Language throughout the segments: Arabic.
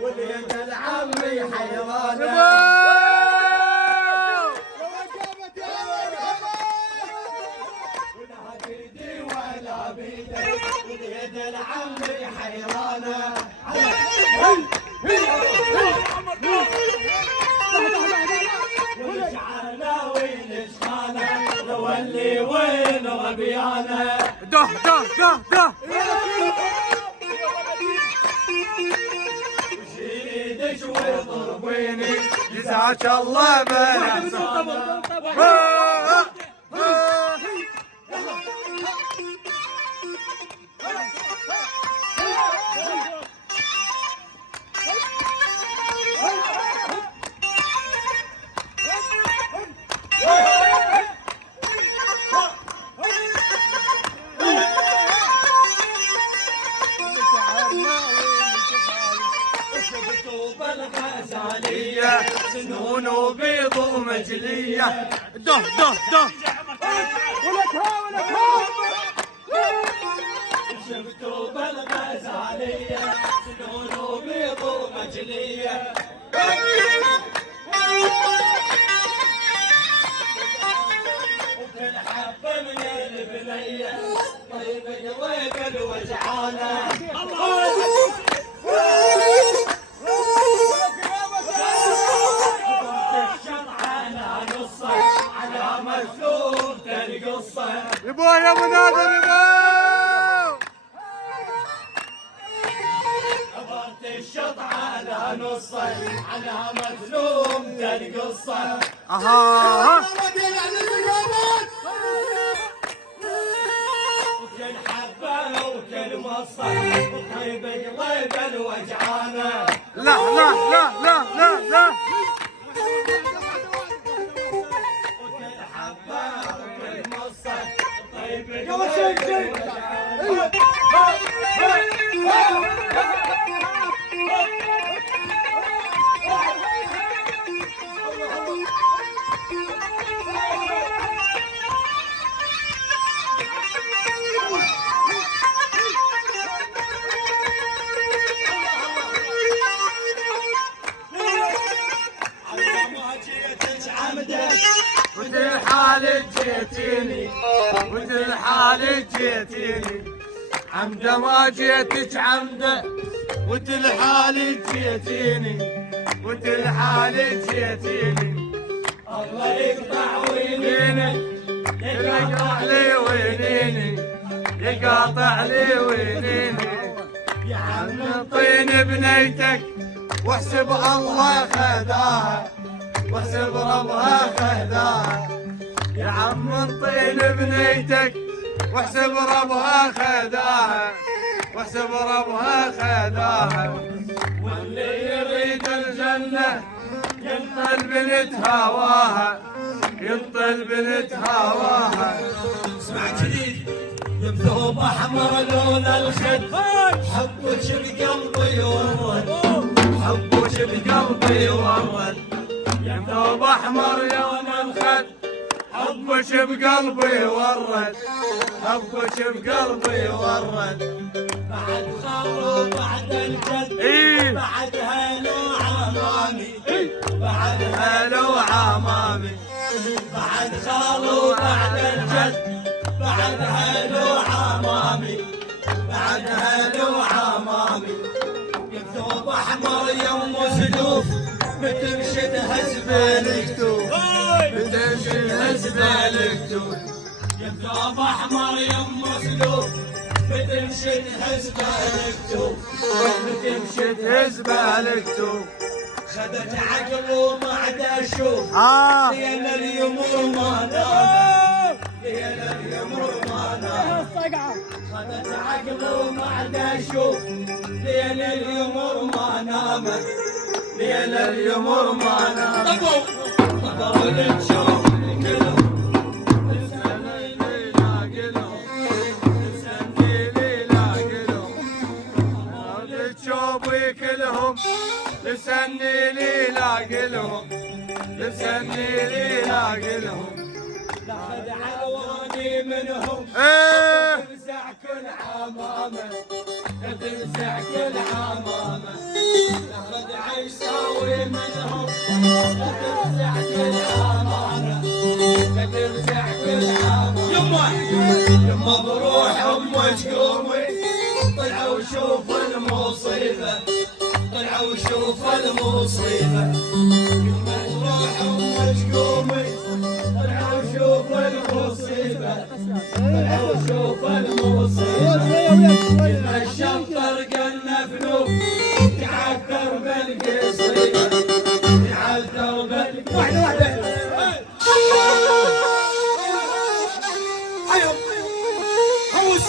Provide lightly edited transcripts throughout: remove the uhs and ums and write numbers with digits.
واليد العمي حيرانه ولا بيدي ولا بيدك واليد العمي حيرانه ولجعلنا ولجخانه لو اللي وين ربيانه ده ده ده ده وضربيني جزاك الله بلا سنون بيض ومجليه ده ده ده شفتوا بالغزاليه سنون بيض ومجليه وكل حبه من البنيه طيب قلبي الوجعانه يبا يا ابو نادر يبا عبرت الشط على نصه على مظلوم القصه اها وكل حبه وكل مصه وطيب قلب الوجعانه لا لا لا لا لا لا وكل حبه وكل مصه طيب قلب الوجعانه وتلحال جيتيني وتلحال جيتيني عمده ما جيتك عمده وتلحال جيتيني وتلحال جيتيني الله يقطع وينيني يقطع لي وينيني يقطع لي وينيني يا عم انطيني بنيتك واحسب الله خداها واحسب ربها خداها يا عم انطيني بنيتك واحسب ربها خداها واحسب ربها خداها واللي يريد الجنة ينقل بنت هواها ينطل بنت هواها. اسمع جديد بثوب احمر لون الخد، حبك بقلبي ورد، حبك بقلبي ورد، يا ثوب احمر لون الخد، حبك بقلبي ورد، حبك بقلبي ورد. بعد خالو بعد الجد، إيه. بعد هلو عمامي، بعد هلو عمامي، بعد خالو بعد الجد، بعد هلو عمامي، بعد هلو عمامي. ثوب احمر يوم سلوف، بترشدها زبالك توف، بتمشي زبالك توف. ثوب احمر يوم سلوف، بترشدها زبالك توف، بتمشي زبالك توف. خدت عقل وما عاد اشوف، آه لين اليمور ما نام، لين اليمور ما نام. خدت عقل وما عاد اشوف، لين اليمور ما نامت، ليل اليمر ما نام. طبوا للشوف كلهم، لساني لاقلهم، لساني لاقلهم، تشوفي كلهم، لساني لاقلهم، لساني لاقلهم. خد علواني منهم، ايه تمسح كل عمامه، تمسح كل عمامه. خد عيساوي منهم، تمسح كل عمامه، تمسح كل عمامه. يما بروح امك قومي، طلعوا شوفوا المصيبه، طلعوا شوفوا المصيبه. يما بروح امك قومي، طلعوا شوفوا المصيبه، طلعوا شوفوا المصيبه. يما الشطر قلنا فلوس، تعثر بالقصيده، تعثر بالقصيده. واحده واحده. حيو حوس.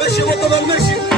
مشي مطلب مشي.